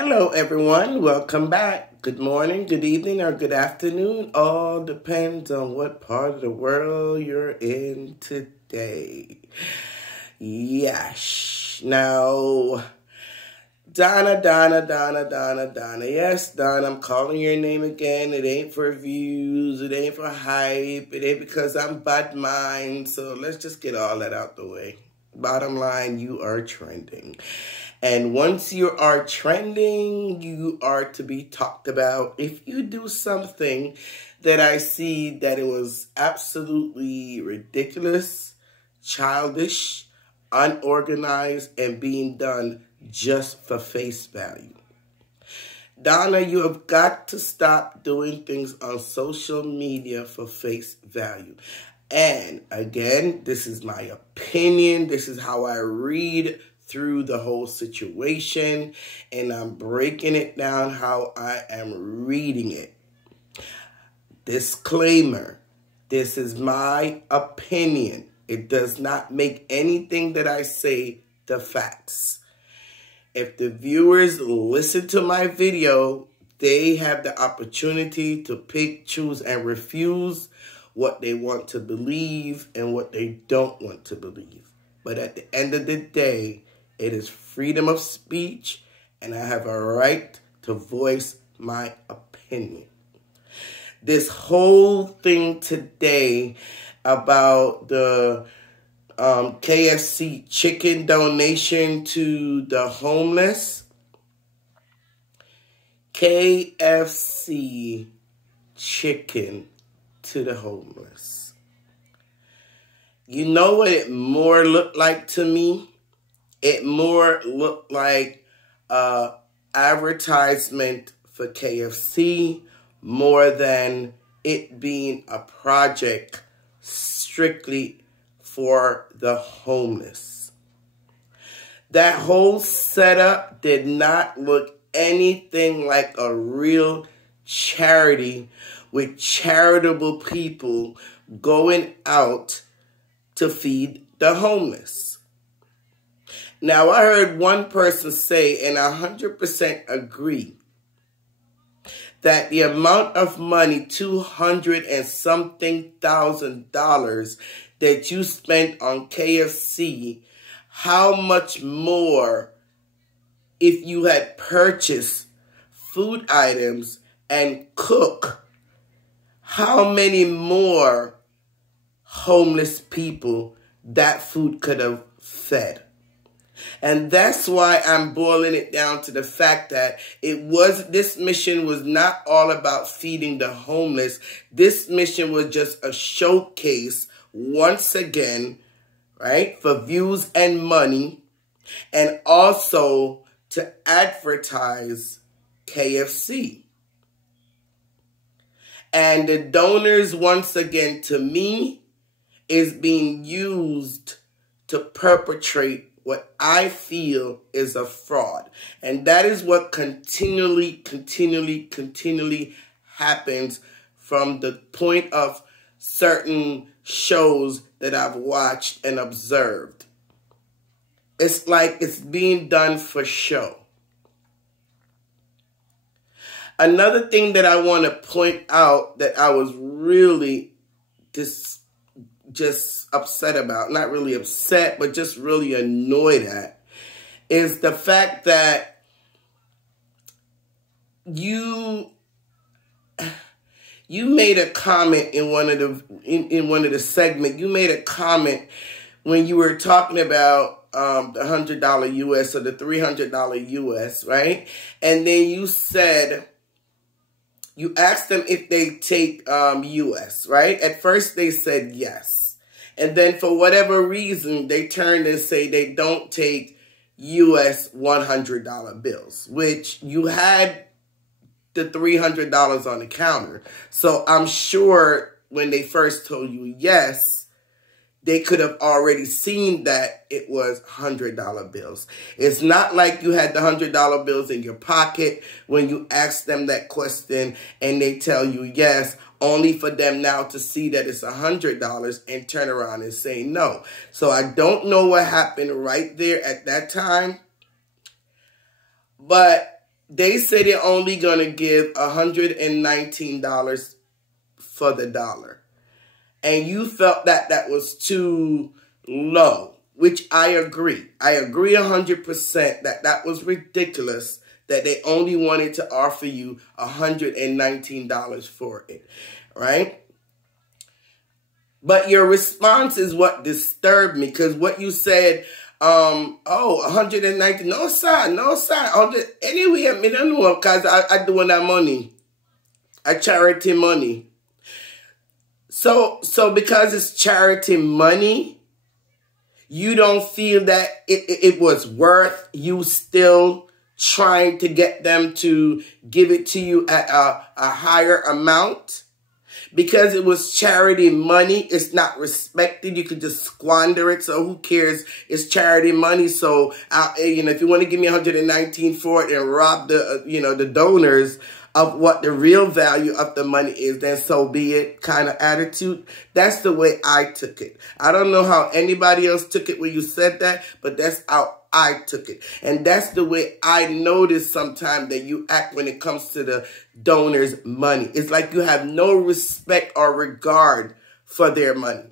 Hello, everyone. Welcome back. Good morning, good evening, or good afternoon. All depends on what part of the world you're in today. Yes. Now, Donna. Yes, Donna, I'm calling your name again. It ain't for views. It ain't for hype. It ain't because I'm bad mind. So let's just get all that out the way. Bottom line, you are trending. And once you are trending, you are to be talked about. If you do something that I see that it was absolutely ridiculous, childish, unorganized, and being done just for face value. Donna, you have got to stop doing things on social media for face value. And again, this is my opinion. This is how I read through the whole situation, and I'm breaking it down how I am reading it. Disclaimer, this is my opinion. It does not make anything that I say the facts. If the viewers listen to my video, they have the opportunity to pick, choose, and refuse what they want to believe and what they don't want to believe. But at the end of the day, it is freedom of speech, and I have a right to voice my opinion. This whole thing today about the KFC chicken donation to the homeless. KFC chicken to the homeless. You know what it more looked like to me? It more looked like advertisement for KFC more than it being a project strictly for the homeless. That whole setup did not look anything like a real charity with charitable people going out to feed the homeless. Now, I heard one person say, and I 100% agree, that the amount of money, $200 and something thousand that you spent on KFC, how much more if you had purchased food items and cook, how many more homeless people that food could have fed. And that's why I'm boiling it down to the fact that this mission was not all about feeding the homeless. This mission was just a showcase once again, right, for views and money, and also to advertise KFC. And the donors, once again, to me, is being used to perpetrate what I feel is a fraud. And that is what continually happens from the point of certain shows that I've watched and observed. It's like it's being done for show. Another thing that I want to point out that I was really just upset about, not really upset, but just really annoyed at, is the fact that you made a comment in one of the segment. You made a comment when you were talking about the $100 US or the $300 US, right? And then you said, you asked them if they take US, right? At first they said yes. And then for whatever reason, they turned and say they don't take US $100 bills, which you had the $300 on the counter. So I'm sure when they first told you yes, they could have already seen that it was $100 bills. It's not like you had the $100 bills in your pocket when you asked them that question and they tell you yes, only for them now to see that it's $100 and turn around and say no. So I don't know what happened right there at that time. But they say they're only going to give $119 for the dollar. And you felt that that was too low, which I agree. I agree 100% that that was ridiculous, that they only wanted to offer you $119 for it, right? But your response is what disturbed me, because what you said, oh, 190, no sir, no sir. Anyway, I don't know, because I do want that money. I charity money. So because it's charity money, you don't feel that it was worth you still trying to get them to give it to you at a higher amount? Because it was charity money, it's not respected. You could just squander it. So who cares? It's charity money. So, if you want to give me 119 for it and rob the, the donors of what the real value of the money is, then so be it kind of attitude. That's the way I took it. I don't know how anybody else took it when you said that, but that's how I took it. And that's the way I notice sometimes that you act when it comes to the donors' money. It's like you have no respect or regard for their money.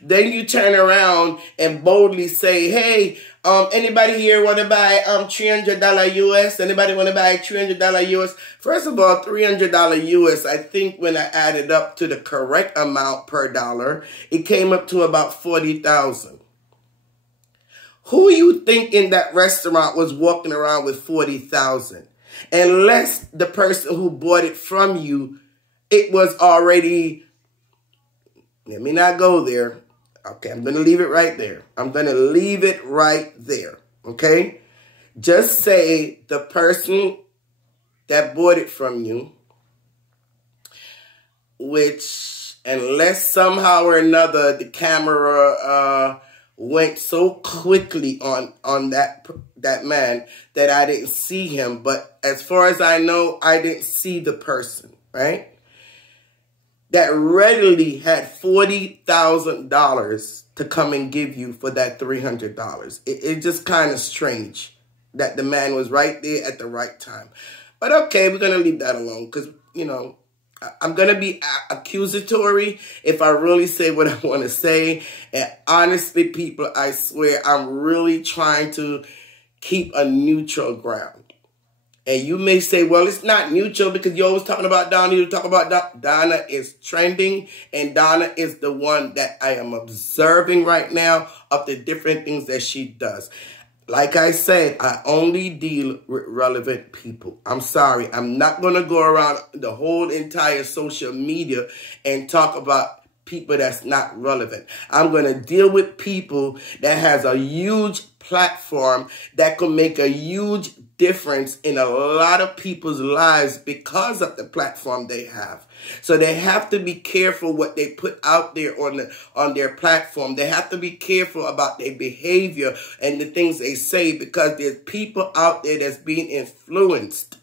Then you turn around and boldly say, hey, anybody here want to buy $300 US? Anybody want to buy $300 US? First of all, $300 US, I think when I added up to the correct amount per dollar, it came up to about 40,000. Who you think in that restaurant was walking around with 40,000? Unless the person who bought it from you, it was already, let me not go there. Okay, I'm going to leave it right there. I'm going to leave it right there. Okay? Just say the person that bought it from you, which unless somehow or another the camera went so quickly on that man that I didn't see him. But as far as I know, I didn't see the person, right? That readily had $40,000 to come and give you for that $300. It's just kind of strange that the man was right there at the right time. But okay, we're going to leave that alone because, I'm going to be accusatory if I really say what I want to say. And honestly, people, I swear, I'm really trying to keep a neutral ground. And you may say, well, it's not neutral because you're always talking about Donna. You talk about Donna is trending, and Donna is the one that I am observing right now of the different things that she does. Like I said, I only deal with relevant people. I'm sorry. I'm not going to go around the whole entire social media and talk about people that's not relevant. I'm going to deal with people that has a huge platform that could make a huge difference in a lot of people's lives because of the platform they have. So they have to be careful what they put out there on their platform. They have to be careful about their behavior and the things they say, because there's people out there that's being influenced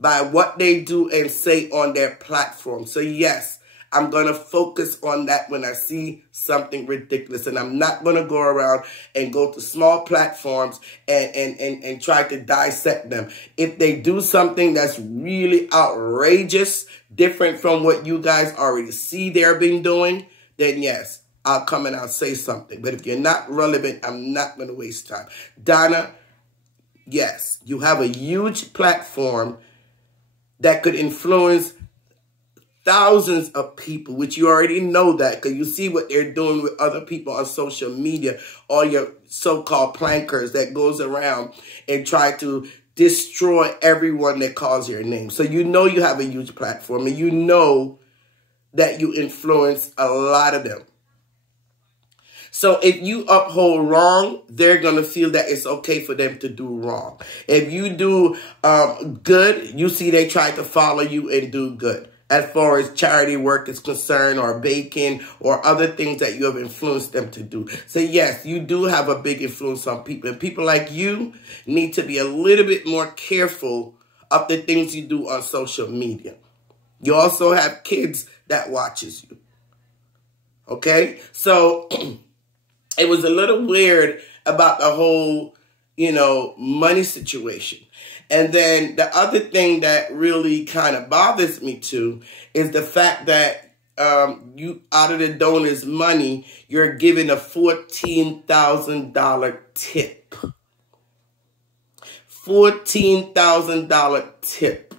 by what they do and say on their platform. So yes, I'm going to focus on that when I see something ridiculous. And I'm not going to go around and go to small platforms and try to dissect them. If they do something that's really outrageous, different from what you guys already see they've been doing, then yes, I'll come and I'll say something. But if you're not relevant, I'm not going to waste time. Donna, yes, you have a huge platform that could influence thousands of people, which you already know that because you see what they're doing with other people on social media, all your so-called plankers that goes around and try to destroy everyone that calls your name. So you know you have a huge platform, and you know that you influence a lot of them. So if you uphold wrong, they're going to feel that it's okay for them to do wrong. If you do good, you see they try to follow you and do good. As far as charity work is concerned, or baking, or other things that you have influenced them to do. So yes, you do have a big influence on people. And people like you need to be a little bit more careful of the things you do on social media. You also have kids that watches you. Okay? So it was a little weird about the whole, money situation. And then the other thing that really kind of bothers me too is the fact that you, out of the donors' money, you're giving a $14,000 tip. $14,000 tip.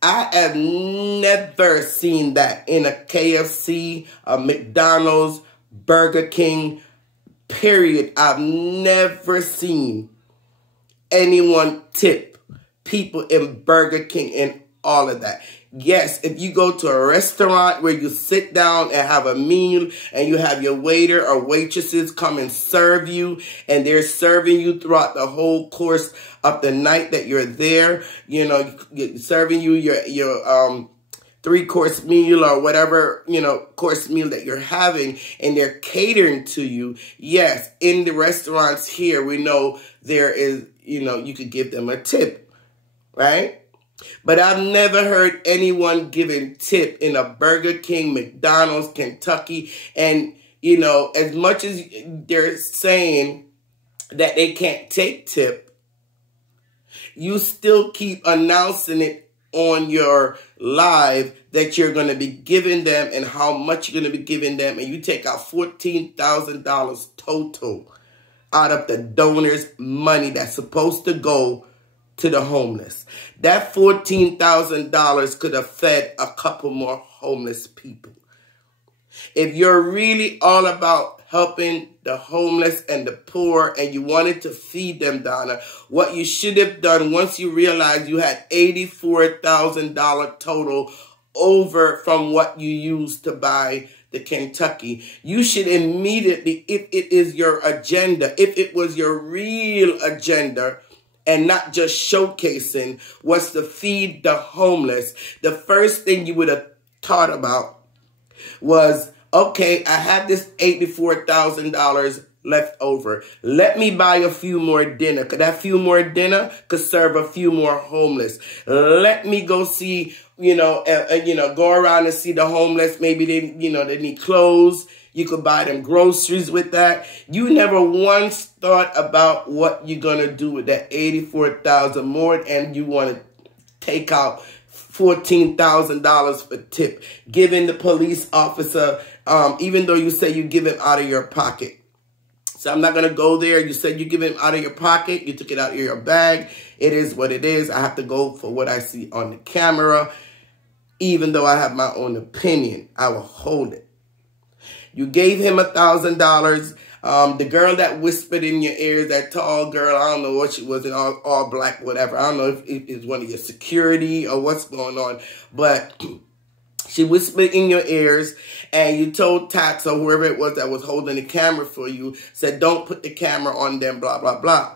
I have never seen that in a KFC, a McDonald's, Burger King, period. I've never seen anyone tip people in Burger King and all of that. Yes, if you go to a restaurant where you sit down and have a meal and you have your waiter or waitresses come and serve you, and they're serving you throughout the whole course of the night that you're there, you know, serving you your 3-course meal or whatever, you know, course meal that you're having, and they're catering to you. Yes, in the restaurants here, we know there is, you know, you could give them a tip, right? But I've never heard anyone giving tip in a Burger King, McDonald's, Kentucky. And, you know, as much as they're saying that they can't take tip, you still keep announcing it on your live that you're going to be giving them and how much you're going to be giving them. And you take out $14,000 total out of the donors' money that's supposed to go to the homeless. That $14,000 could have fed a couple more homeless people. If you're really all about helping the homeless and the poor and you wanted to feed them, Donna, what you should have done once you realized you had $84,000 total over from what you used to buy the Kentucky, you should immediately, if it is your agenda, if it was your real agenda, and not just showcasing, was to feed the homeless, the first thing you would have thought about was, okay, I have this $84,000 left over. Let me buy a few more dinner. Because that few more dinner could serve a few more homeless. Let me go see, go around and see the homeless. Maybe they need clothes. You could buy them groceries with that. You never once thought about what you're going to do with that $84,000 more, and you want to take out $14,000 for tip, giving the police officer, even though you say you give him out of your pocket. So I'm not going to go there. You said you give him out of your pocket. You took it out of your bag. It is what it is. I have to go for what I see on the camera. Even though I have my own opinion, I will hold it. You gave him $1,000. The girl that whispered in your ears, that tall girl, I don't know what she was, in all black, whatever. I don't know if it's one of your security or what's going on. But she whispered in your ears, and you told Tax or whoever it was that was holding the camera for you, said, don't put the camera on them, blah, blah, blah.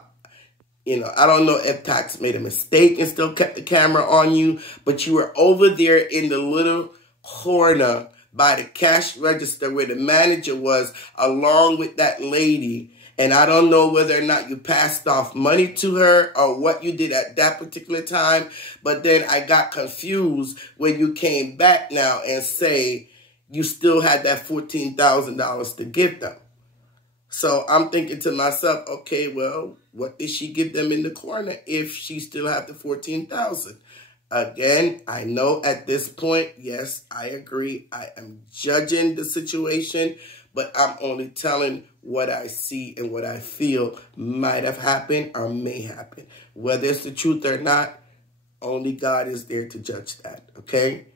I don't know if Tax made a mistake and still kept the camera on you, but you were over there in the little corner by the cash register where the manager was, along with that lady. And I don't know whether or not you passed off money to her or what you did at that particular time. But then I got confused when you came back now and say you still had that $14,000 to give them. So I'm thinking to myself, okay, well, what did she give them in the corner if she still had the $14,000? Again, I know at this point, yes, I agree. I am judging the situation, but I'm only telling what I see and what I feel might have happened or may happen. Whether it's the truth or not, only God is there to judge that, okay?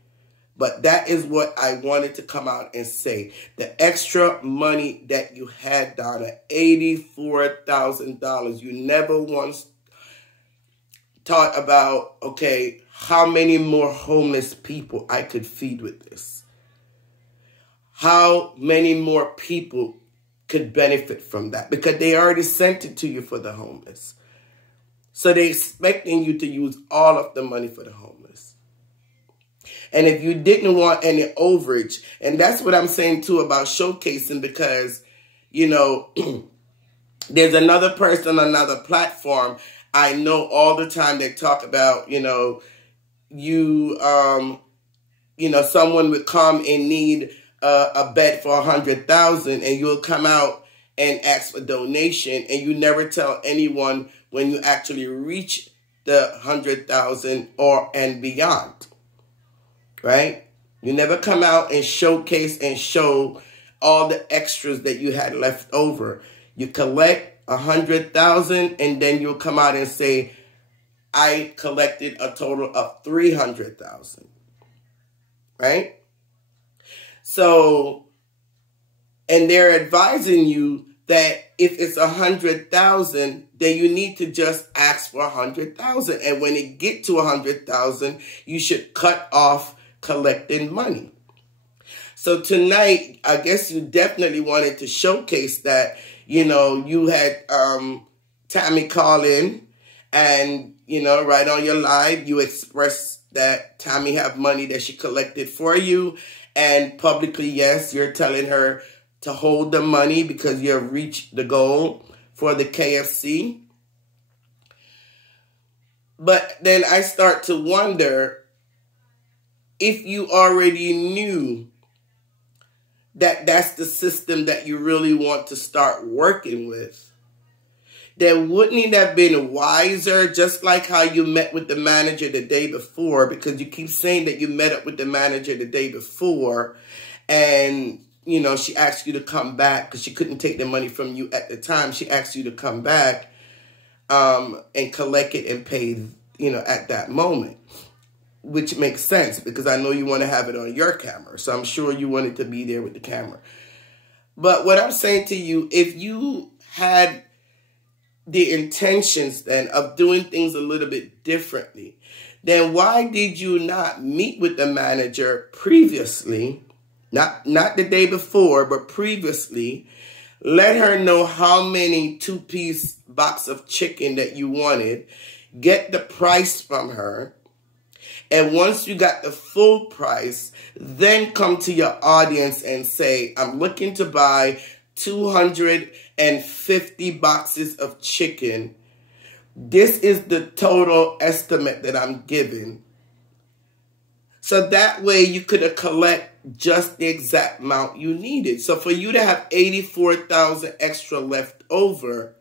But that is what I wanted to come out and say. The extra money that you had, Donna, $84,000, you never once thought about, okay, how many more homeless people I could feed with this? How many more people could benefit from that? Because they already sent it to you for the homeless. So they're expecting you to use all of the money for the homeless. And if you didn't want any overage, and that's what I'm saying too about showcasing, because, there's another person on another platform I know all the time they talk about, someone would come and need a bed for $100,000, and you'll come out and ask for donation, and you never tell anyone when you actually reach the 100,000 or and beyond, right? You never come out and showcase and show all the extras that you had left over. You collect 100,000 and then you'll come out and say, I collected a total of 300,000, right? So, and they're advising you that if it's 100,000, then you need to just ask for 100,000. And when it get to 100,000, you should cut off collecting money. So tonight, I guess you definitely wanted to showcase that, you know, you had Tammy call in and, you know, right on your live, you expressed that Tammy have money that she collected for you. And publicly, yes, you're telling her to hold the money because you have reached the goal for the KFC. But then I start to wonder if you already knew that that's the system that you really want to start working with, then wouldn't it have been wiser, just like how you met with the manager the day before, because you keep saying that you met up with the manager the day before and, you know, she asked you to come back because she couldn't take the money from you at the time. She asked you to come back and collect it and pay, you know, at that moment, which makes sense because I know you want to have it on your camera. So I'm sure you wanted to be there with the camera. But what I'm saying to you, if you had the intentions then of doing things a little bit differently, then why did you not meet with the manager previously, not the day before, but previously, let her know how many two-piece box of chicken that you wanted, get the price from her, and once you got the full price, then come to your audience and say, I'm looking to buy 250 boxes of chicken. This is the total estimate that I'm giving. So that way you could collect just the exact amount you needed. So for you to have 84,000 extra left over,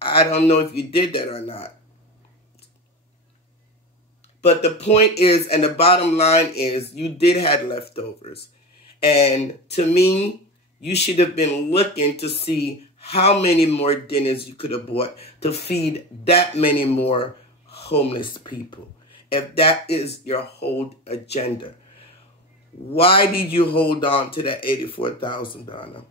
I don't know if you did that or not. But the point is, and the bottom line is, you did have leftovers. And to me, you should have been looking to see how many more dinners you could have bought to feed that many more homeless people. If that is your whole agenda. Why did you hold on to that 84,000, Donna?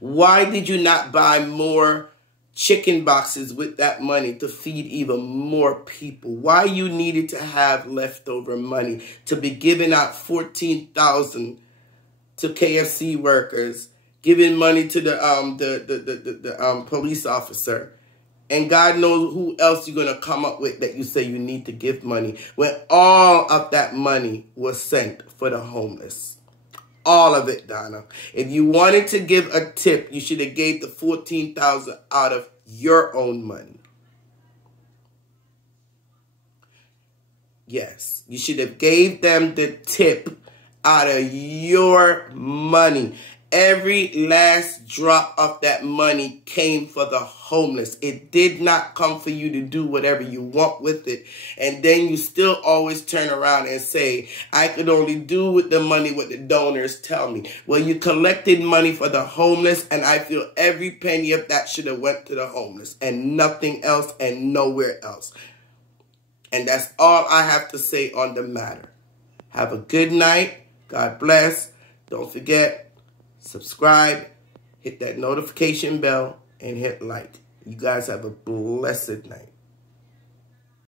Why did you not buy more chicken boxes with that money to feed even more people? Why you needed to have leftover money to be giving out 14,000 to KFC workers, giving money to the police officer, and God knows who else you're going to come up with that you say you need to give money, when all of that money was sent for the homeless. All of it, Donna. If you wanted to give a tip, you should have gave the 14,000 out of your own money. Yes, you should have gave them the tip out of your money. Every last drop of that money came for the homeless. It did not come for you to do whatever you want with it. And then you still always turn around and say, I could only do with the money what the donors tell me. Well, you collected money for the homeless, and I feel every penny of that should have went to the homeless and nothing else and nowhere else. And that's all I have to say on the matter. Have a good night. God bless. Don't forget, subscribe, hit that notification bell, and hit like. You guys have a blessed night.